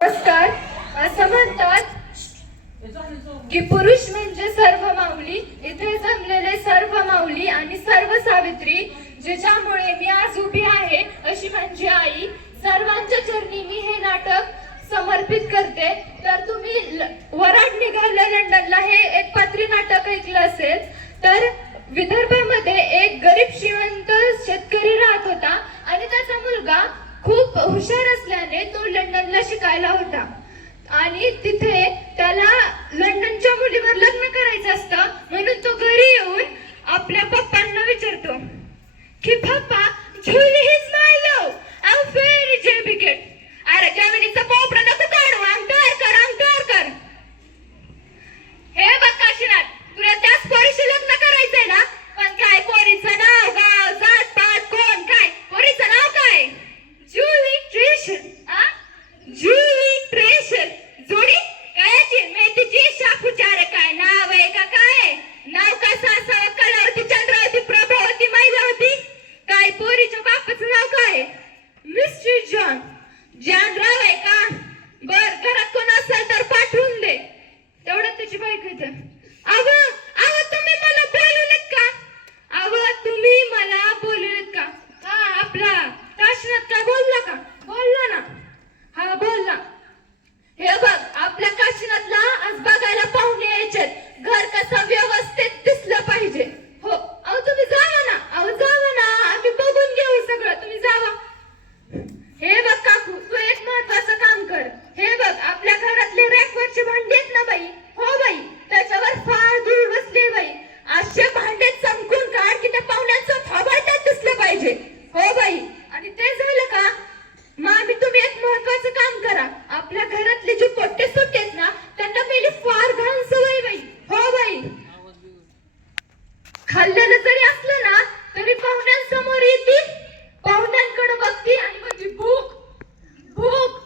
नमस्कार. असं म्हणतात की पुरुष म्हणजे सर्व माऊली. इथे जमलेले सर्व माऊली आणि सर्व सावित्री ज्याच्यामुळे मी आज उभी आहे अशी माझी आई. सर्वांच्या चरणी मी हे नाटक समर्पित करते. तर तुम्ही ल- वराड निघालं लंडनला हे एक पात्री नाटक ऐकलं असेल तर लंडनला शिकायला होता. आणि तिथे त्याला लंडनच्या मुलीवर लग्न करायचं असतं. म्हणून तो घरी येऊन आपल्या पप्पांना विचारतो की पप्पा झुली पोरीच्या बापाचं नाव काय? मिस्टर जॉन जॉन राव आहे का? बर घरात कोण असेल तर पाठवून दे. तेवढं त्याची बायको अगं अव तुम्ही मला बोलवलेत का अव तुम्ही मला बोलवलेत का हा आपला काशीनाथ का बोलला का बोलला ना हा बोलला हे बघ आपल्या काशीनाथला आज बघायला पाहुणे यायचेत घर कसं व्यवस्थित दिसलं पाहिजे हो अहो तुम्ही जावा ना अहो जावा ना आम्ही बघून घेऊ सगळं तुम्ही जावा हे बघ काकू तू एक महत्वाचं काम कर हे बघ आपल्या घरातले रॅकवरचे भांडे आहेत ना बाई हो बाई त्याच्यावर फार धूळ बसली बाई असे भांडे चमकून काढ की त्या पाहुण्यांचं थोबाडण्यात दिसलं पाहिजे हो बाई आणि ते झालं का मामी तुम्ही एक महत्वाचं काम करा आपल्या घरातले जे पोट्टे सुट्टे आहेत ना त्यांना पहिली फार घाण सवय बाई हो बाई खाल्लेलं जरी असलं ना तरी पाहुण्यांसमोर येते पाहुण्यांकडे बघते आणि म्हणजे भूक भूक.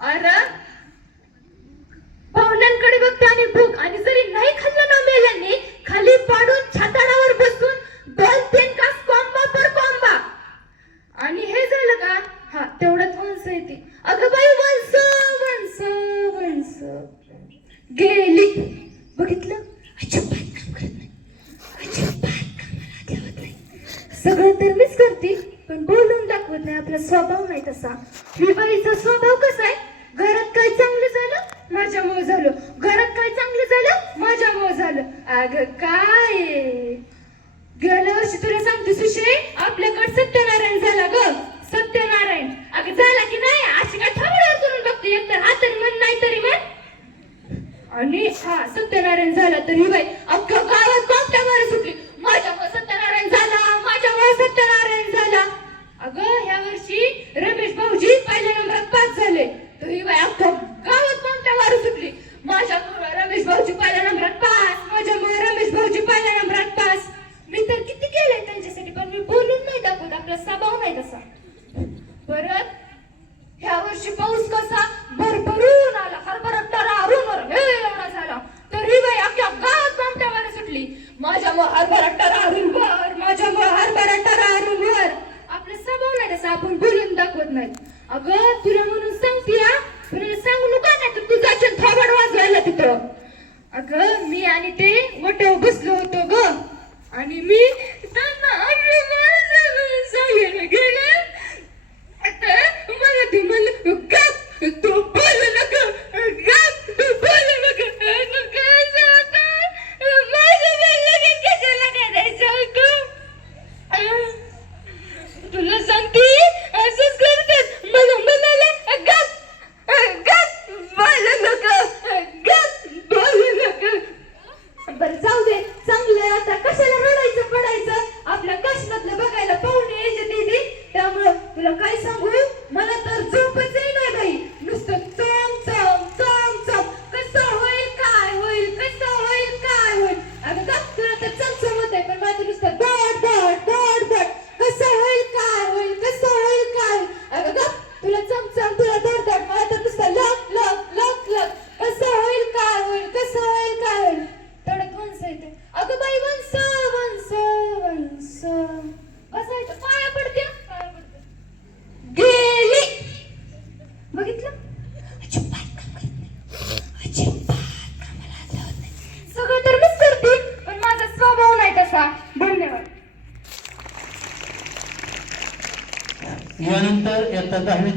अरे पाहुण्यांकडे बघते आणि भूक आणि जर नाही खाल्लं ना मेल्यांनी खाली पाडून छाताडावर बसून दोन तीन कास कोंबा पर कोंबा आणि हे झालं का हा तेवढ्यात वंस येते अगं बाई वंस वंस वंस गेली बघितलं अजिबात काम करत नाही अजिबात कामाला हात लावत नाही सगळं तर मीच करते पण बोलून दाखवत नाही आपला स्वभाव नाही तसा. विवाहीचा स्वभाव कसा आहे? घरात काय चांगलं झालं? माझ्यामुळे झालं. घरात काय चांगलं झालं? माझ्यामुळे झालं. अगं काय आहे? गेल्या वर्षी तुला सांगते सुशे आपल्याकडे सत्यनारायण झाला ग सत्यनारायण अगं झाला की नाही अशी काय थांबड्यावर करून बघते एकतर हा तरी म्हण नाही तरी म्हण आणि हा सत्यनारायण झाला तर ही बाई अख्ख्या गावात कोणत्या मारे सुटली माझ्यामुळे सत्यनारायण झाला माझ्यामुळे सत्यनारायण झाला अगं ह्या वर्षी रमेश भाऊजी पहिल्या नंबरात पास झाले तर ही बाई अख्ख्या गावात कोणत्या मारे सुटली माझ्यामुळे रमेश भाऊजी पहिल्या नंबरात पास माझ्यामुळे रमेश भाऊजी पहिल्या नंबरात पास मी तर किती केलंय त्यांच्यासाठी पण मी बोलून नाही दाखवत आपला स्वभाव परत ह्या वर्षी पाऊस कसा? भरभरून आला. हरभरा टरारून हे एवढा झाला. तरी बाई अख्ख्या गावात बामट्यावर सुटली. माझ्या मग हरभरा टरारून वर माझ्या मग हरभरा टरारून वर आपलं स्वभाव नाही आपण बोलून दाखवत नाही. अगं तुला म्हणून सांगते हा. तुला सांगू नका नाही तर तुझा छान थोबड वाजवायला तिथं. अगं मी आणि ते वट्यावर बसलो होतो ग. आणि मी त्यांना सांगेल तुला काय सांगू? मला तर झोपच येईना बाई. नुसतं चोम चोम चोम चोम. कसं होईल काय होईल कसं होईल काय होईल? अगं गप तुला तर चमचम होत आहे पण माझं नुसतं दड दड दड दड कसं होईल काय होईल कसं होईल काय अगं गप तुला चमचम तुला दड दड मला तर नुसतं लक लक लक लक कसं होईल काय होईल कसं होईल काय होईल? तडक वंस येते अगं बाई वंस वंस वंस. कसं येतं बघितलं? अजिबात सगळं तर करते पण माझा स्वभाव नाही तसा. धन्यवाद. यानंतर येतात दहावी